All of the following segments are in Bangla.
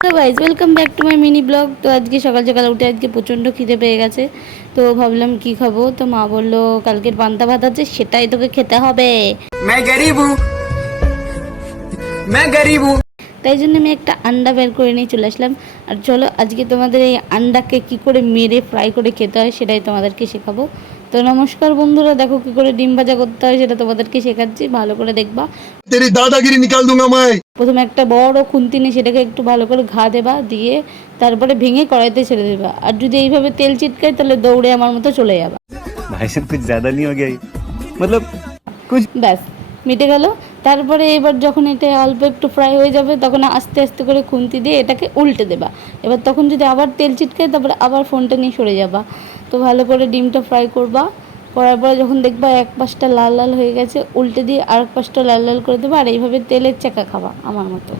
Hello guys, welcome back to my mini blog. তো আজকে সকাল সকাল উঠে আজকে প্রচণ্ড খিদে পেয়ে গেছে। তো ভাবলাম কি খাবো, তো মা বললো কালকের পান্তা ভাত আছে, সেটাই তোকে খেতে হবে। मैं गरीब हूँ मैं गरीब हूँ। তাই জন্য আমি একটা আন্ডা বের করে নিয়ে চলে আসলাম। আর চলো আজকে তোমাদের এই আন্ডাকে কি করে মেরে ফ্রাই করে খেতে হয় সেটাই তোমাদেরকে শেখাবো। তো নমস্কার বন্ধুরা, দেখো কি করে ডিম ভাজা করতে হয় সেটা তোমাদেরকে শেখাচ্ছি, ভালো করে দেখবা। तेरी दादागिरी निकाल दूंगा मैं। প্রথমে একটা বড় খুন্তি নিয়ে সেটাকে একটু ভালো করে ঘা দেবা, দিয়ে তারপরে ভেঙে কড়াইতে ছেড়ে দেবা। আর যদি এইভাবে তেল চিটকায় তাহলে দৌড়ে আমার মতো চলে যাবা। भाई साहब कुछ ज्यादा नहीं हो गया ये? मतलब कुछ ব্যাস, মিটে গেল। তারপরে এবার যখন এটা অল্প একটু ফ্রাই হয়ে যাবে তখন আস্তে আস্তে করে খুন্তি দিয়ে এটাকে উল্টে দেবা। এবার তখন যদি আবার তেল চিটকায় তারপরে আবার ফোনটা নিয়ে সরে যাবা। তো ভালো করে ডিমটা ফ্রাই করবা, করার পরে যখন দেখবা এক পাশটা লাল লাল হয়ে গেছে উল্টে দিয়ে আর এক পাশটা লাল লাল করে দেবা। আর এইভাবে তেলের চাকা খাবা আমার মতো।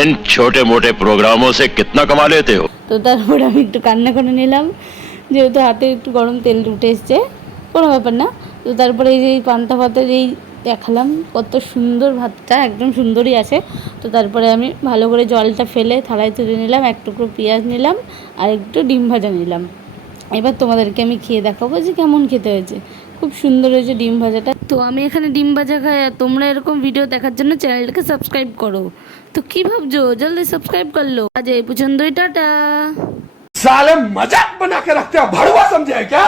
इन छोटे मोटे प्रोग्रामों से कितना कमा लेते हो? তো তারপরে আমি একটু কান্না করে নিলাম, যেহেতু হাতে একটু গরম তেল উঠে এসছে, কোনো ব্যাপার না। তো তারপরে এই যে এই পান্তা ভাতের এই দেখালাম কত সুন্দর ভাতটা, একদম সুন্দরই আছে। তো তারপরে আমি ভালো করে জলটা ফেলে থালায় তুলে নিলাম, এক টুকরো পেঁয়াজ নিলাম আর একটু ডিম ভাজা নিলাম। এবার তোমাদেরকে আমি খেয়ে দেখাবো যে কেমন খেতে হয়েছে। খুব সুন্দর হয়েছে ডিম ভাজাটা। তো আমি এখানে ডিম ভাজা খাই, আর তোমরা এরকম ভিডিও দেখার জন্য চ্যানেলটাকে সাবস্ক্রাইব করো। তো কি ভাবছো, জলদি সাবস্ক্রাইব कर लो। আজ এই পছন্দই, টাটা। साले मजाक बना के रखते हो, भड़वा समझे क्या?